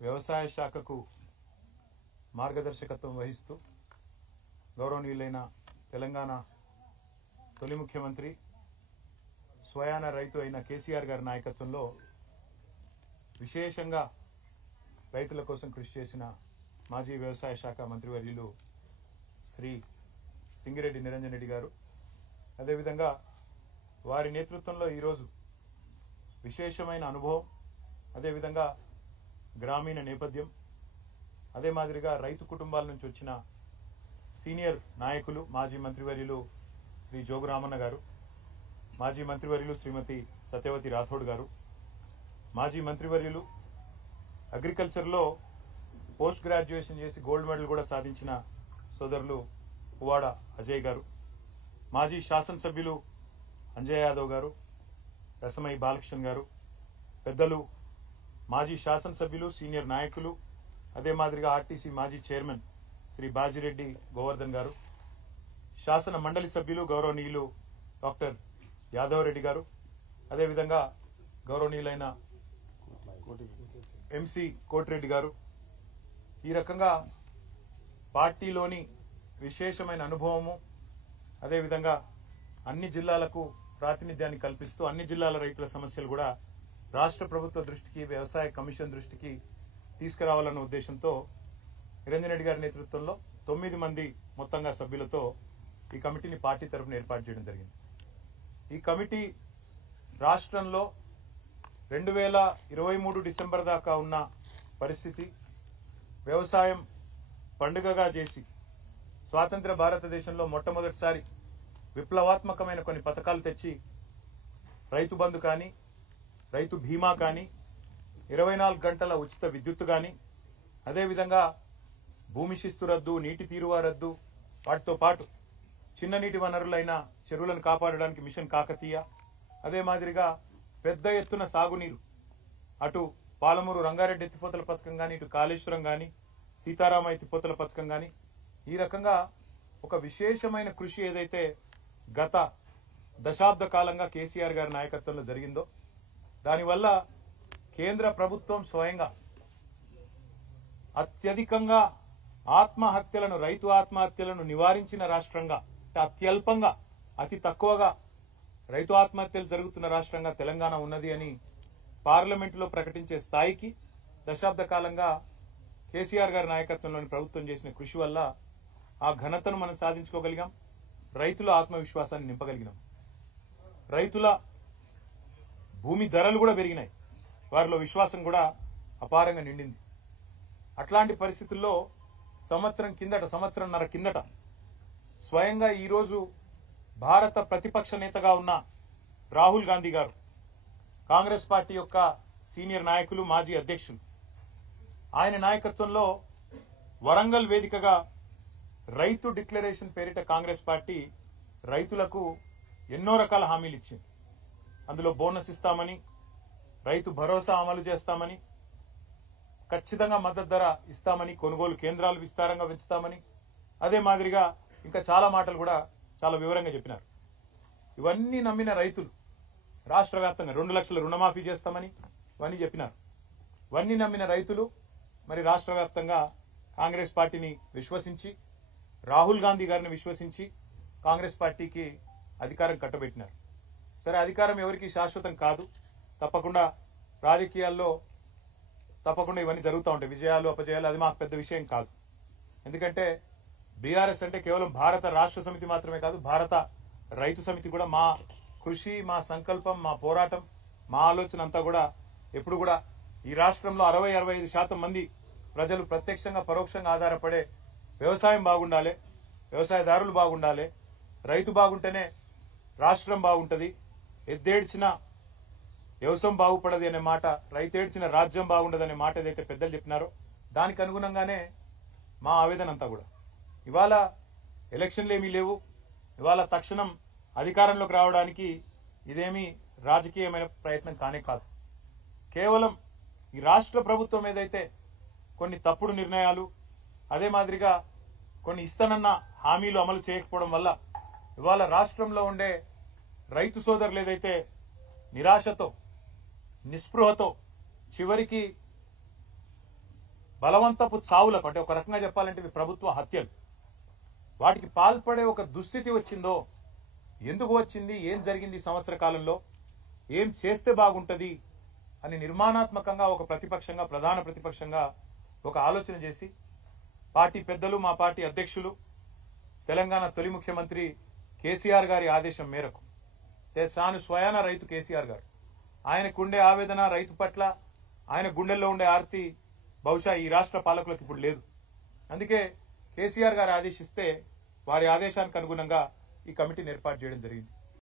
వ్యవసాయ శాఖకు మార్గదర్శకత్వం వహిస్తూ గౌరవనీయులైన తెలంగాణ తొలి ముఖ్యమంత్రి స్వయాన రైతు అయిన కేసీఆర్ గారి నాయకత్వంలో విశేషంగా రైతుల కోసం కృషి చేసిన మాజీ వ్యవసాయ శాఖ మంత్రివర్యులు శ్రీ సింగిరెడ్డి నిరంజన్ రెడ్డి గారు, అదేవిధంగా వారి నేతృత్వంలో ఈరోజు విశేషమైన అనుభవం, అదేవిధంగా గ్రామీణ నేపథ్యం, అదే మాదిరిగా రైతు కుటుంబాల నుంచి వచ్చిన సీనియర్ నాయకులు మాజీ మంత్రివర్యులు శ్రీ జోగురామన్న గారు, మాజీ మంత్రివర్యులు శ్రీమతి సత్యవతి రాథోడ్ గారు, మాజీ మంత్రివర్యులు అగ్రికల్చర్లో పోస్ట్ గ్రాడ్యుయేషన్ చేసి గోల్డ్ మెడల్ కూడా సాధించిన సోదరులు పువ్వాడ అజయ్ గారు, మాజీ శాసనసభ్యులు అంజయ్ యాదవ్ గారు, రసమయ్య బాలకృష్ణ గారు, పెద్దలు మాజీ శాసనసభ్యులు సీనియర్ నాయకులు, అదే మాదిరిగా ఆర్టీసీ మాజీ చైర్మన్ శ్రీ బాజిరెడ్డి గోవర్ధన్ గారు, శాసన మండలి సభ్యులు గౌరవనీయులు డాక్టర్ యాదవ్ రెడ్డి గారు, అదేవిధంగా గౌరవనీయులైన ఎంసీ కోటిరెడ్డి గారు, ఈ రకంగా పార్టీలోని విశేషమైన అనుభవము, అదేవిధంగా అన్ని జిల్లాలకు ప్రాతినిధ్యాన్ని కల్పిస్తూ అన్ని జిల్లాల రైతుల సమస్యలు కూడా రాష్ట్ర ప్రభుత్వ దృష్టికి, వ్యవసాయ కమిషన్ దృష్టికి తీసుకురావాలన్న ఉద్దేశంతో నిరంజన్ రెడ్డి గారి నేతృత్వంలో 9 మంది మొత్తంగా సభ్యులతో ఈ కమిటీని పార్టీ తరఫున ఏర్పాటు చేయడం జరిగింది. ఈ కమిటీ రాష్ట్రంలో 2023 డిసెంబర్ దాకా ఉన్న పరిస్థితి, వ్యవసాయం పండుగగా చేసి స్వాతంత్ర భారతదేశంలో మొట్టమొదటిసారి విప్లవాత్మకమైన కొన్ని పథకాలు తెచ్చి రైతు బంధు కానీ, రైతు బీమా కానీ, 24 గంటల ఉచిత విద్యుత్తు కానీ, అదేవిధంగా భూమి శిస్తు రద్దు, నీటి తీరువా రద్దు, వాటితో పాటు చిన్న నీటి వనరులైన చెరువులను కాపాడడానికి మిషన్ కాకతీయ, అదే మాదిరిగా పెద్ద ఎత్తున సాగునీరు, అటు పాలమూరు రంగారెడ్డి ఎత్తిపోతల పథకం కానీ, ఇటు కాళేశ్వరం కానీ, సీతారామ ఎత్తిపోతల పథకం కానీ, ఈ రకంగా ఒక విశేషమైన కృషి ఏదైతే గత దశాబ్ద కాలంగా కేసీఆర్ గారి నాయకత్వంలో జరిగిందో, దానివల్ల కేంద్ర ప్రభుత్వం స్వయంగా అత్యధికంగా ఆత్మహత్యలను, రైతు ఆత్మహత్యలను నివారించిన రాష్ట్రంగా, అత్యల్పంగా, అతి తక్కువగా రైతు ఆత్మహత్యలు జరుగుతున్న రాష్ట్రంగా తెలంగాణ ఉన్నది అని పార్లమెంటులో ప్రకటించే స్థాయికి దశాబ్ద కాలంగా కేసీఆర్ గారి నాయకత్వంలోని ప్రభుత్వం చేసిన కృషి వల్ల ఆ ఘనతను మనం సాధించుకోగలిగాం. రైతుల ఆత్మవిశ్వాసాన్ని నింపగలిగినాం. రైతుల భూమి ధరలు కూడా పెరిగినాయి, వారిలో విశ్వాసం కూడా అపారంగా నిండింది. అట్లాంటి పరిస్థితుల్లో సంవత్సరంన్నర కిందట స్వయంగా ఈరోజు భారత ప్రతిపక్ష నేతగా ఉన్న రాహుల్ గాంధీ గారు, కాంగ్రెస్ పార్టీ యొక్క సీనియర్ నాయకులు, మాజీ అధ్యక్షులు, ఆయన నాయకత్వంలో వరంగల్ వేదికగా రైతు డిక్లరేషన్ పేరిట కాంగ్రెస్ పార్టీ రైతులకు ఎన్నో రకాల హామీలు ఇచ్చింది. అందులో బోనస్ ఇస్తామని, రైతు భరోసా అమలు చేస్తామని, ఖచ్చితంగా మద్దతు ధర ఇస్తామని, కొనుగోలు కేంద్రాలు విస్తారంగా పెంచుతామని, అదే మాదిరిగా ఇంకా చాలా మాటలు కూడా చాలా వివరంగా చెప్పినారు. ఇవన్నీ నమ్మిన రైతులు రాష్ట్ర వ్యాప్తంగా 2 లక్షల రుణమాఫీ చేస్తామని ఇవన్నీ చెప్పినారు. ఇవన్నీ నమ్మిన రైతులు మరి రాష్ట్ర వ్యాప్తంగా కాంగ్రెస్ పార్టీని విశ్వసించి, రాహుల్ గాంధీ గారిని విశ్వసించి కాంగ్రెస్ పార్టీకి అధికారం కట్టబెట్టినారు. సరే, అధికారం ఎవరికి శాశ్వతం కాదు, తప్పకుండా రాజకీయాల్లో తప్పకుండా ఇవన్నీ జరుగుతూ ఉంటాయి, విజయాలు అపజయాలు, అది మాకు పెద్ద విషయం కాదు. ఎందుకంటే బీఆర్ఎస్ అంటే కేవలం భారత రాష్ట్ర సమితి మాత్రమే కాదు, భారత రైతు సమితి కూడా. మా కృషి, మా సంకల్పం, మా పోరాటం, మా ఆలోచన అంతా కూడా ఎప్పుడు కూడా ఈ రాష్ట్రంలో 60-65% మంది ప్రజలు ప్రత్యక్షంగా పరోక్షంగా ఆధారపడే వ్యవసాయం బాగుండాలి, వ్యవసాయదారులు బాగుండాలి, రైతు బాగుంటేనే రాష్ట్రం బాగుంటది, ఎద్దేడ్చిన వ్యవసాయం బాగుపడది అనే మాట, రైతేడ్చిన రాజ్యం బాగుండదనే మాట ఏదైతే పెద్దలు చెప్పినారో దానికి అనుగుణంగానే మా ఆవేదన అంతా కూడా. ఇవాళ ఎలక్షన్లు ఏమీ లేవు, ఇవాళ తక్షణం అధికారంలోకి రావడానికి ఇదేమీ రాజకీయమైన ప్రయత్నం కానే కాదు. కేవలం ఈ రాష్ట్ర ప్రభుత్వం ఏదైతే కొన్ని తప్పుడు నిర్ణయాలు, అదే మాదిరిగా కొన్ని ఇస్తానన్న హామీలు అమలు చేయకపోవడం వల్ల ఇవాళ రాష్ట్రంలో ఉండే రైతు సోదరులు ఏదైతే నిరాశతో, నిస్పృహతో చివరికి బలవంతపు చావులకు, అంటే ఒక రకంగా చెప్పాలంటే ఇవి ప్రభుత్వ హత్యలు, వాటికి పాల్పడే ఒక దుస్థితి వచ్చిందో, ఎందుకు వచ్చింది, ఏం జరిగింది ఈ సంవత్సర కాలంలో, ఏం చేస్తే బాగుంటది అని నిర్మాణాత్మకంగా ఒక ప్రతిపక్షంగా, ప్రధాన ప్రతిపక్షంగా ఒక ఆలోచన చేసి పార్టీ పెద్దలు, మా పార్టీ అధ్యక్షులు, తెలంగాణ తొలి ముఖ్యమంత్రి కేసీఆర్ గారి ఆదేశం మేరకు, తాను స్వయాన రైతు కేసీఆర్ గారు, ఆయనకుండే ఆవేదన రైతు పట్ల, ఆయన గుండెల్లో ఉండే ఆర్తి బహుశా ఈ రాష్ట్ర పాలకులకు ఇప్పుడు లేదు. అందుకే కేసీఆర్ గారు ఆదేశిస్తే వారి ఆదేశానికి అనుగుణంగా ఈ కమిటీని ఏర్పాటు చేయడం జరిగింది.